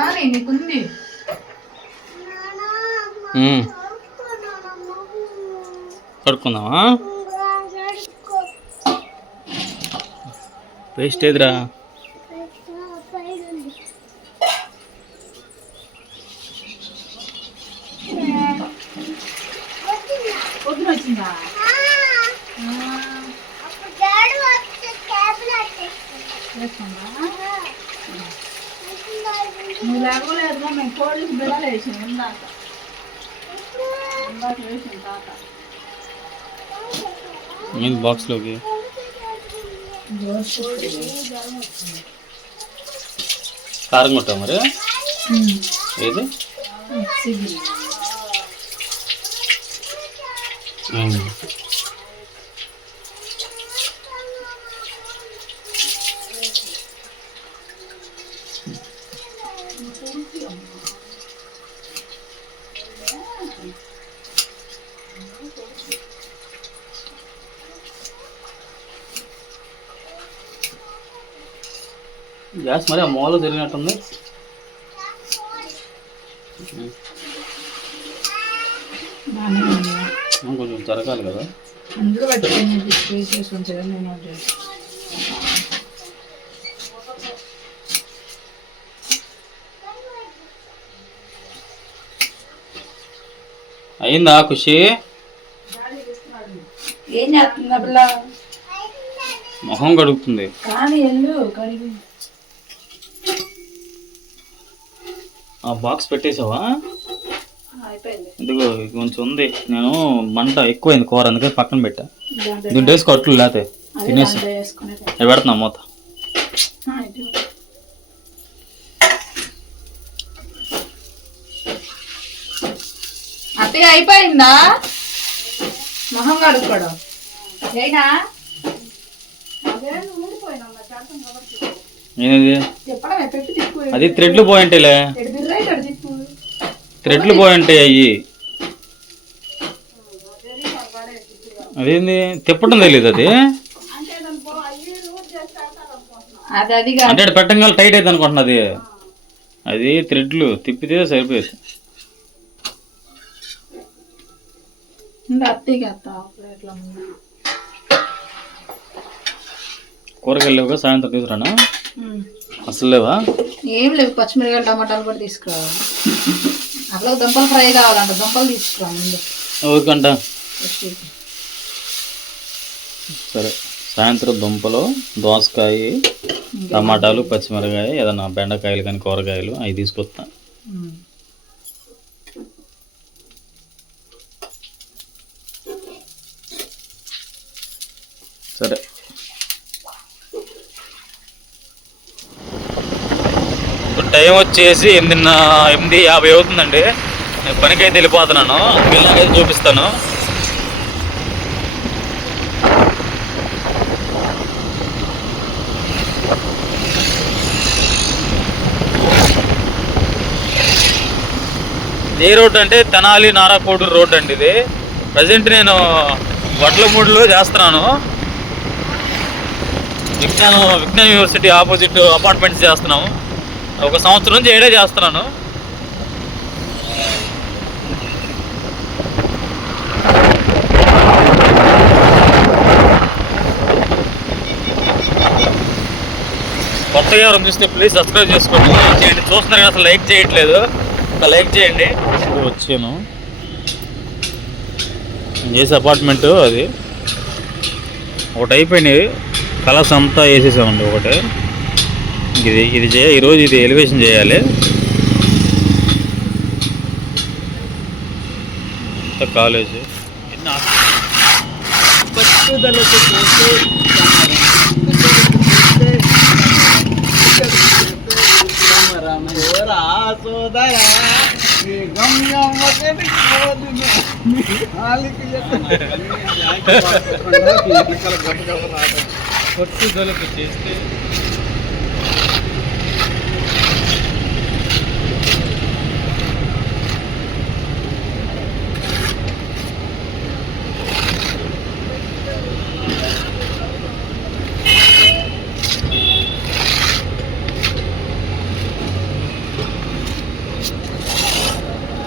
కానీ నీకుంది. కడుక్కుందామా? పేస్ట్ ఏదిరా? వచ్చిందా లేకపోలేదు మేము కోళ్ళకి బిడలు వేసాం ఇందాక ఇందాక వేసాం తాత ఏంది బాక్స్లోకి కారం కొట్టావు మరి? ఏది? ఉమ్. గ్యాస్ మరి ఆ మూల జరిగినట్టుంది. కొంచెం జరగాలి కదా. అందులో నేను అయిందా ఖుషి? ఏం చేస్తుంది మొహం కడుగుతుంది. కానీ ఎల్లు కడిగి బాక్స్ పెట్టేసావా ఇదిగో ఇది కొంచెం ఉంది. నేను మంట ఎక్కువైంది కూర అందుకే పక్కన పెట్టా. దాంట్లో దీంట్లో వేసుకో అట్లు లేతే తినేసి. నేను పెడుతున్నా మూత. అత్తయ్య అయిపోయిందా? మొహం కడుక్కోవడం ఏనా అది థ్రెడ్లు పోయింటేలే. థ్రెడ్లు పోయింటాయి అయ్యి. అదేంది? తిప్పటం తెలియదు అది. అంటే పెట్టంగా టైట్ అయితే అనుకుంటున్నా అది. అది థ్రెడ్లు తిప్పితే సరిపోయేది. కూరగాయలు లేవుగా సాయంత్రం తీసుకురానా. అసలు లేవా? ఏం లేవు పచ్చిమిరకాయలు టమాటాలు కూడా తీసుకురావాలి. అట్లా దుంపలు ఫ్రై కావాలంట. దుంపలు తీసుకురా ముందు. సరే. సాయంత్రం దుంపలు దోసకాయ టమాటాలు పచ్చిమిరకాయ ఏదన్నా బెండకాయలు కానీ కూరగాయలు అవి తీసుకొస్తా. సరే. టైం వచ్చేసి ఎనిమిదిన్న ఎనిమిది యాభై అవుతుందండి. నేను పనికైతే వెళ్ళిపోతున్నాను. వెళ్ళాకైతే చూపిస్తాను. ఏ రోడ్ అంటే తెనాలి నారాకోడూరు రోడ్ అండి ఇది. ప్రజెంట్ నేను వడ్లమూడిలో చేస్తున్నాను. విజ్ఞానం విజ్ఞాన యూనివర్సిటీ ఆపోజిట్ అపార్ట్మెంట్స్ చేస్తున్నాము. ఒక సంవత్సరం నుంచి ఏడే చేస్తున్నాను. కొత్తగా ఎవరు చూస్తే ప్లీజ్ సబ్స్క్రైబ్ చేసుకోండి. లైక్ చేయండి. చూస్తున్నారు అసలు లైక్ చేయట్లేదు. లైక్ చేయండి. వచ్చాను. నేను చేసే అపార్ట్మెంట్ అది. ఒకటి అయిపోయినాయి. కలర్స్ అంతా వేసేసామండి ఒకటే. ఇది ఇది చేయ ఈరోజు ఇది ఎలివేషన్ చేయాలి. అంతా కాలేజ్ ఎన్ని? ఆ- పట్టుదలకు పోతే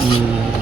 Mm.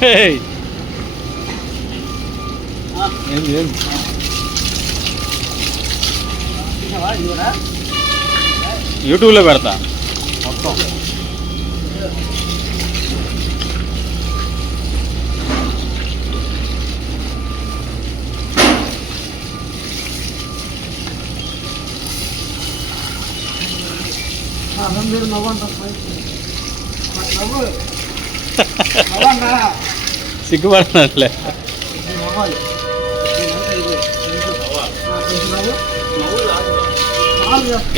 ఏయ్, ఏంది ఏంది యూట్యూబ్లో పెడతా మొత్తం మీరు నవ్వంటారు నవ్వు సిగ్గుపడనట్లే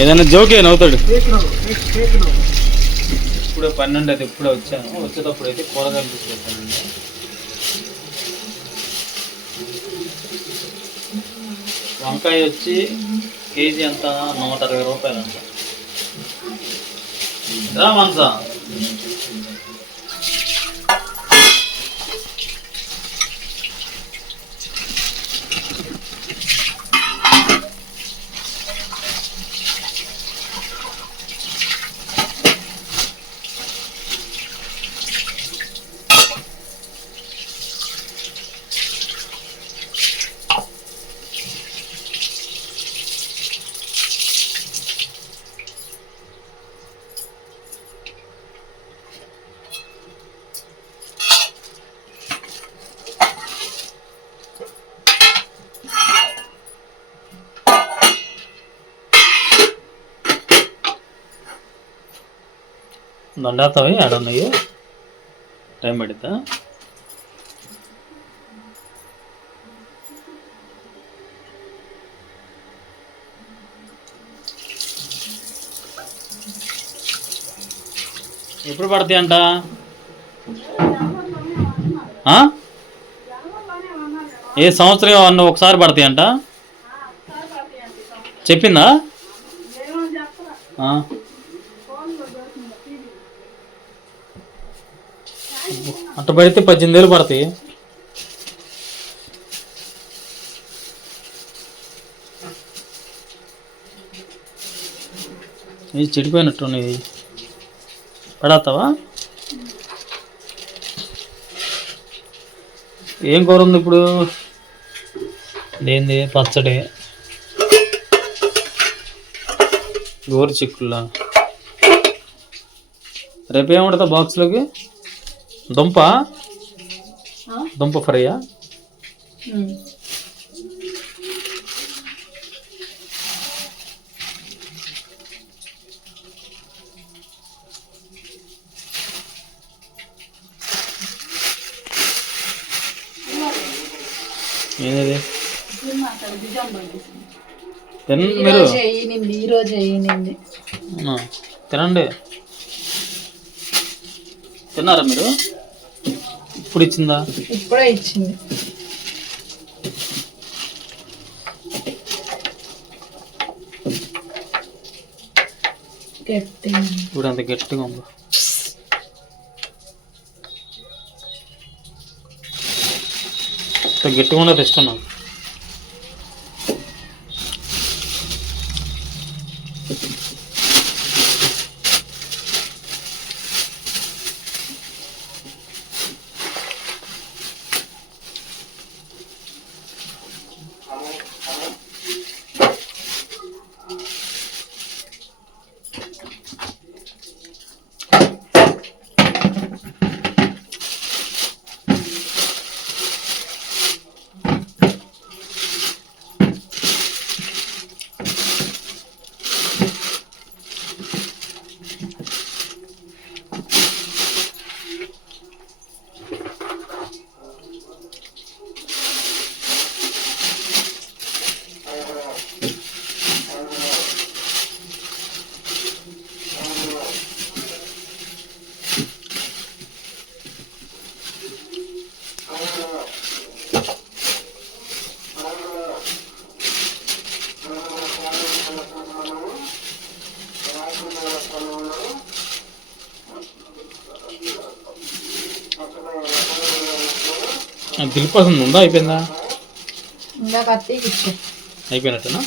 ఏదైనా జోకే నవ్వుతాడు. ఇప్పుడు ఇప్పుడే పన్నెండు అయితే ఇప్పుడే వచ్చాను. వచ్చేటప్పుడు అయితే కూరగాయలు కనిపిస్తుంది వంకాయ వచ్చి కేజీ ఎంత? నూట అరవై రూపాయలు అంట రా మనసా. దండాతావి ఆడున్నాయి టైం ಮಾಡಿದ್ದ ఎప్పుడు పడతాయి అంట? ఏ సంవత్సరం అన్న ఒకసారి పడతాయి అంట? చెప్పిందా? అట్ట పడితే పద్దెనిమిది వేలు పడతాయి. ఇది చెడిపోయినట్టున్నాయి పడతావా? ఏం కూర ఉంది ఇప్పుడు? ఏంది పచ్చడి. గోరు చిక్కులా రేపు ఏమంటా బాక్స్లోకి దుంప? దుంప ఫ్రైయా. ఏది తినండి మీరు? తినండి తిన్నారా మీరు ఇప్పుడు ఇచ్చిందా. ఇప్పుడే ఇచ్చింది ఇప్పుడు అంత గట్టిగా ఉంది. గట్టిగా ఉండదు ఇష్టం నాకు దిల్పాసం ఉందా అయిపోయిందా? ఇందాక అత్తయ్యకి ఇచ్చా అయిపోయినట్టేనా?